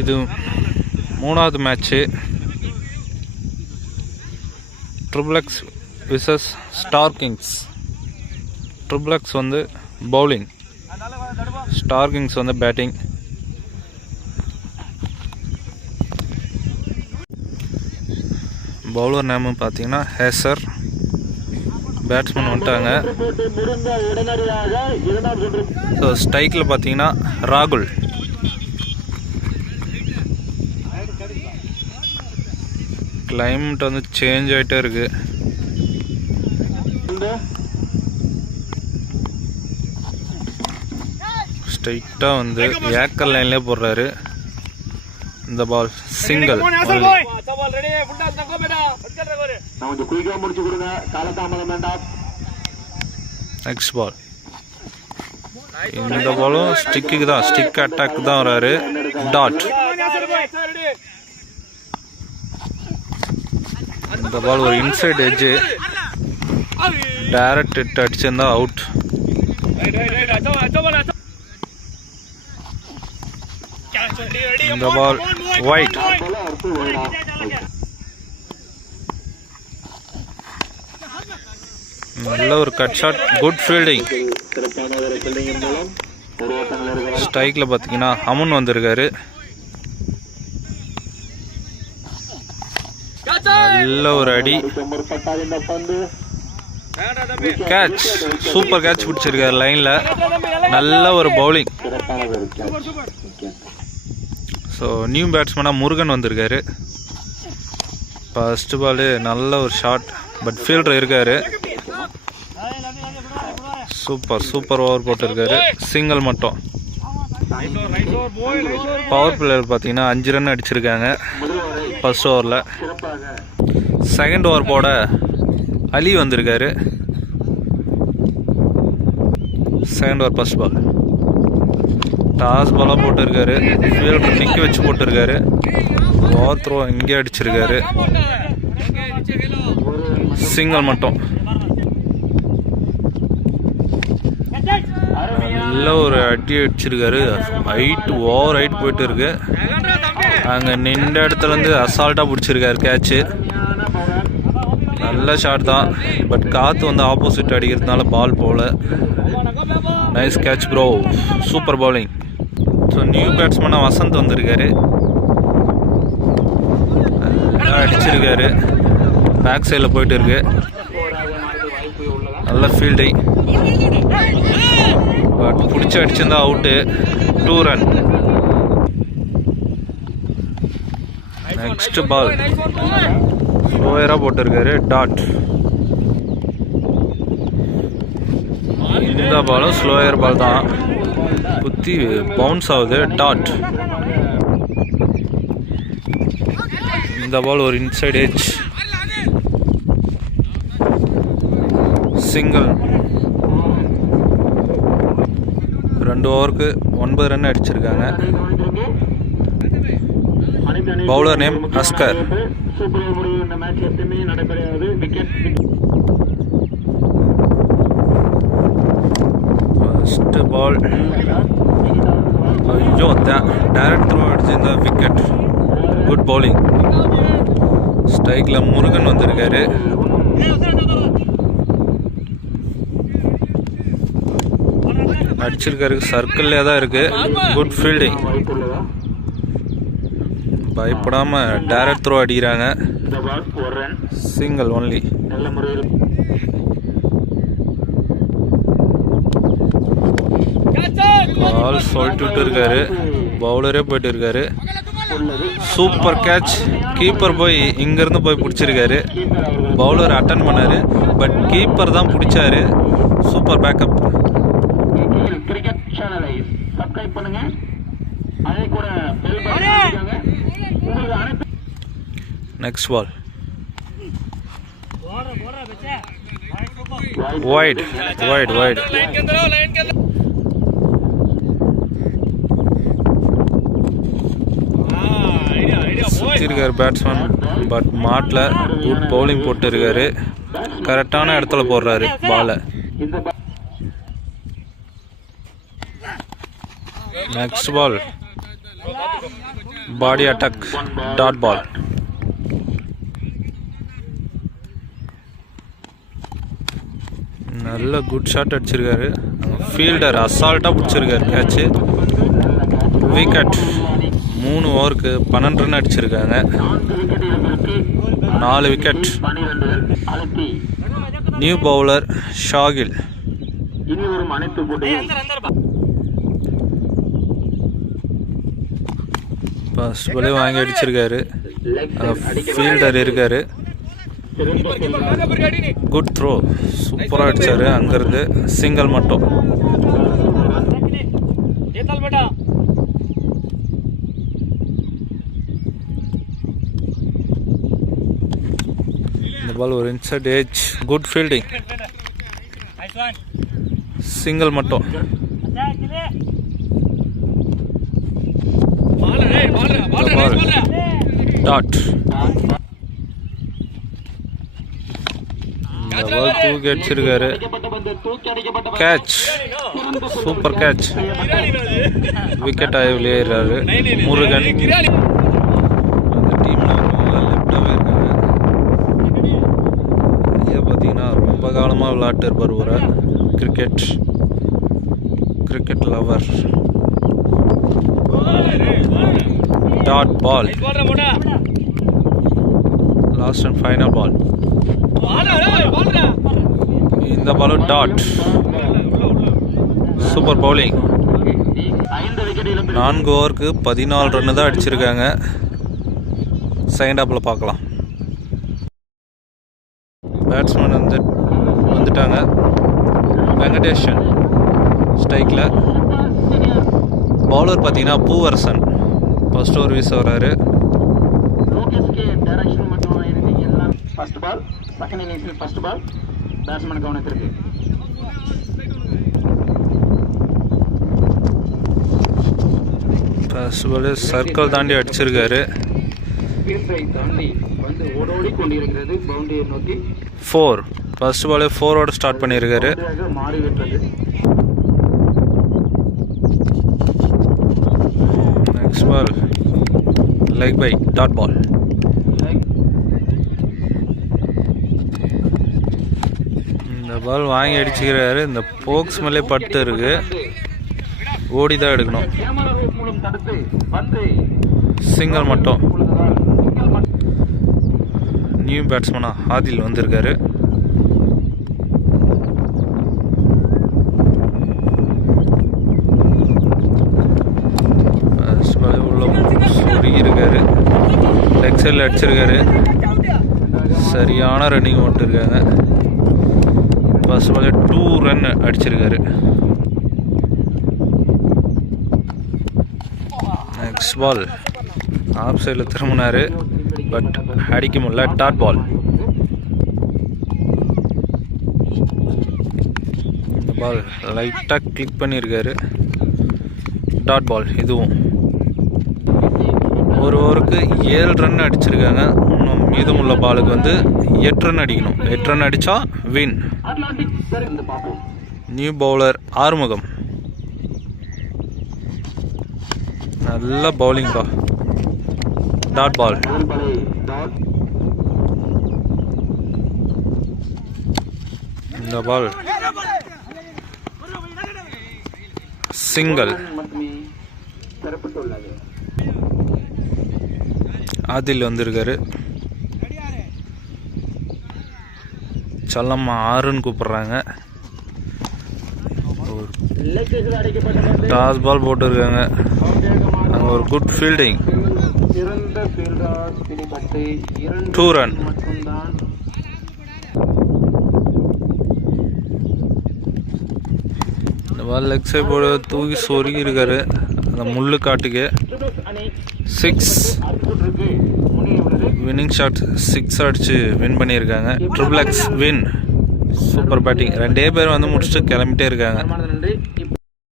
இது மூணாவது match. Triple X vices star kings. Triple X வந்து பவுலிங், ஸ்டார் கிங்ஸ் வந்து பேட்டிங். பவுலர் நேமு பார்த்தீங்கன்னா ஹேசர். பேட்ஸ்மேன் வந்துட்டாங்க. ஸோ ஸ்ட்ரைக்கில் பார்த்தீங்கன்னா ராகுல். கிளைமேட் வந்து சேஞ்ச் ஆகிட்டே இருக்கு. ஸ்ட்ரைட்டாக வந்து ஏக்கர் லைன்லேயே போடுறாரு. இந்த பால் சிங்கிள். நெக்ஸ்ட் பால். இந்த பாலும் ஸ்டிக்கு தான், ஸ்டிக் அட்டாக் தான் வராரு. டாட். இந்த பால் ஒரு இன்சைட் எட்ஜு, டைரக்ட் ஹிட் அடிச்சிருந்தா அவுட். இந்த பால் ஒயிட். நல்ல ஒரு கட் ஷாட், குட் ஃபீல்டிங். ஸ்ட்ரைக்கில் பார்த்தீங்கன்னா அமுன் வந்திருக்காரு. நல்ல ஒரு அடி, கேட்ச், சூப்பர் கேட்ச் பிடிச்சிருக்காரு லைனில். நல்ல ஒரு பவுலிங். ஸோ நியூ பேட்ஸ்மேனாக முருகன் வந்திருக்காரு. ஃபர்ஸ்ட் பாலு நல்ல ஒரு ஷாட், பட் ஃபீல்டர் இருக்காரு. சூப்பர் ஓவர் போட்டிருக்காரு. சிங்கிள் மட்டும். பவர் பிளேயர் பார்த்தீங்கன்னா 5 ரன் அடிச்சிருக்காங்க ஃபர்ஸ்ட் ஓவரில். செகண்ட் ஓவர் போட அலி வந்திருக்காரு. Second over first ball. Toss பாலாக போட்டிருக்காரு. ஃபீல்டர் நிற்க வச்சு போட்டிருக்காரு. ஓவர் த்ரோ இங்கே அடிச்சிருக்காரு. சிங்கிள் மட்டும். நல்ல ஒரு அடி அடிச்சிருக்காரு. ஹைட், ஓவர் ஹைட் போயிட்டு இருக்கு. அங்கே நின்ற இடத்துலேருந்து அசால்ட்டாக பிடிச்சிருக்காரு கேட்சு. நல்ல ஷாட் தான், பட் காற்று வந்து ஆப்போசிட் அடிக்கிறதுனால பால் போகல. Nice catch bro, super bowling. So new பேட்ஸ்மேனாக வசந்த் வந்திருக்காரு. நல்லா அடிச்சிருக்காரு. பேக் சைடில் போயிட்டு இருக்கு. நல்ல ஃபீல்டிங், பட் பிடிச்சி அடிச்சிருந்தா அவுட்டு. 2 ரன். நெக்ஸ்ட் பால் ஸ்லோயராக போட்டிருக்காரு. டாட். இந்த பாலும் ஸ்லோயர் பால் தான், குத்தி பவுன்ஸ் ஆகுது. டாட். இந்த பால் ஒரு இன்சைட் எட்ஜ், சிங்கிள். 2 ஓவருக்கு 9 ரன் அடிச்சிருக்காங்க. Bowler name Asgar. First ball, ஐயோ டைரக்ட் த்ரோ அடிச்சு இந்த விக்கெட். Good bowling. ஸ்ட்ரைக்கில் முருகன் வந்திருக்காரு. அடிச்சிருக்காரு. சர்க்கிள்லே தான் இருக்கு. Good fielding. பயப்படாமல் டைரக்ட் த்ரோ அடிக்கிறாங்க. Single only. பால் சொல்லிட்டு இருக்காரு. பவுலரே போயிட்டு இருக்காரு. Super catch. கீப்பர் போய் இங்கேருந்து போய் பிடிச்சிருக்காரு. பவுலர் அட்டன் பண்ணாரு, பட் கீப்பர் தான் பிடிச்சாரு. Super backup. Next ball wide. சுற்றிருக்காரு பேட்ஸ்மேன், பட் மாட்டில் குட் பவுலிங் போட்டு இருக்காரு. கரெக்டான இடத்துல போடுறாரு பாலை. Next ball body attack, dot ball. நல்ல குட் ஷாட் அடிச்சிருக்காரு. ஃபீல்டர் அசால்ட்டாக பிடிச்சிருக்காரு கேட்சு. விக்கெட். 3 ஓவருக்கு 12 ரன் அடிச்சிருக்காங்க. 4 wicket. New bowler Shakil. First பாலே வாங்கி அடிச்சிருக்காரு. ஃபீல்டர் இருக்காரு. குட் த்ரோ, சூப்பராக அடிச்சாரு. அங்கிருந்து சிங்கிள் மட்டும். இந்த பால் ஒரு inside edge. Good fielding. Single மட்டும். டாட். பால் தூக்கி அடிச்சிருக்காரு. Catch, super catch. விக்கெட் ஆகி வெளியேறாரு முருகன். அந்த டீம்ல லெஃப்டாகவே இருக்காங்க. இதை பார்த்தீங்கன்னா ரொம்ப காலமாக விளையாட்டு இருப்பார். ஒரு cricket lover. Dot ball. Last and final ball. இந்த பாலும் டாட். Super bowling. 4 ஓவருக்கு 14 ரன் தான் அடிச்சிருக்காங்க. செகண்ட் ஹாஃபில் பார்க்கலாம். பேட்ஸ்மேன் வந்துட்டாங்க. வெங்கடேஷன் ஸ்ட்ரைக்கில். பவுலர் பார்த்தீங்கன்னா பூவரசன். ஃபர்ஸ்ட் ஓவர் வீச வர்றாரு. ஃபர்ஸ்ட் பால், செகண்ட் இன்னிங்ஸில் ஃபர்ஸ்ட் பால் பேட்ஸ்மேன் கவனத்திற்கு. ஃபர்ஸ்ட் பால் சர்க்கிள் தாண்டி அடிச்சிருக்காரு. தாண்டி வந்து ஓடோடி கொண்டிருக்கிறது பவுண்டரியை நோக்கி. 4. ஃபர்ஸ்ட் பால் 4 ஸ்டார்ட் பண்ணியிருக்காரு. மாறிவிட்டது. Next ball leg bye, dot ball. இந்த பால் வாங்கி அடிச்சுக்கிறாரு. இந்த போக்ஸ் மேலே பட்டு இருக்கு. ஓடி தான் எடுக்கணும். சிங்கிள் மட்டும். நியூ பேட்ஸ்மேனா ஆதில் வந்திருக்காரு. உள்ள சொருகி இருக்காரு. லெக் சைடில் அடிச்சிருக்காரு. சரியான ரன்னிங் ஓட்டிருக்காங்க. ஃபர்ஸ்ட் பால் 2 ரன் அடிச்சிருக்காரு. நெக்ஸ்ட் பால் ஆஃப் சைடில் திரும்பினாரு. பட் அடிக்க முடியல. Dot ball. இந்த பால் லைட்டாக கிளிக் பண்ணியிருக்காரு. Dot ball. இதுவும் ஒரு ஓவருக்கு 7 ரன் அடிச்சிருக்காங்க. இன்னும் மீதமுள்ள பாலுக்கு வந்து 8 ரன் அடிக்கணும். 8 ரன் அடித்தா வின். New bowler Arumugam. நல்ல பவுலிங் பா. Dot ball. இந்த பால் சிங்கிள். ஆதில் வந்திருக்காரு. செல்லம்மா 6ன்னு கூப்பிடுறாங்க. டாஸ் பால் போட்டுருக்காங்க. அங்கே ஒரு குட் ஃபீல்டிங். 2 ரன். இந்த பால் லெக் சைட் போட தூக்கி சொருகி இருக்காரு. அந்த முள்ளு காட்டுக்கு 6. வின்னிங் ஷாட் 6 அடிச்சு வின் பண்ணியிருக்காங்க. Triple X win. Super batting. 2 பேர் வந்து முடிச்சுட்டு கிளம்பிட்டே இருக்காங்க.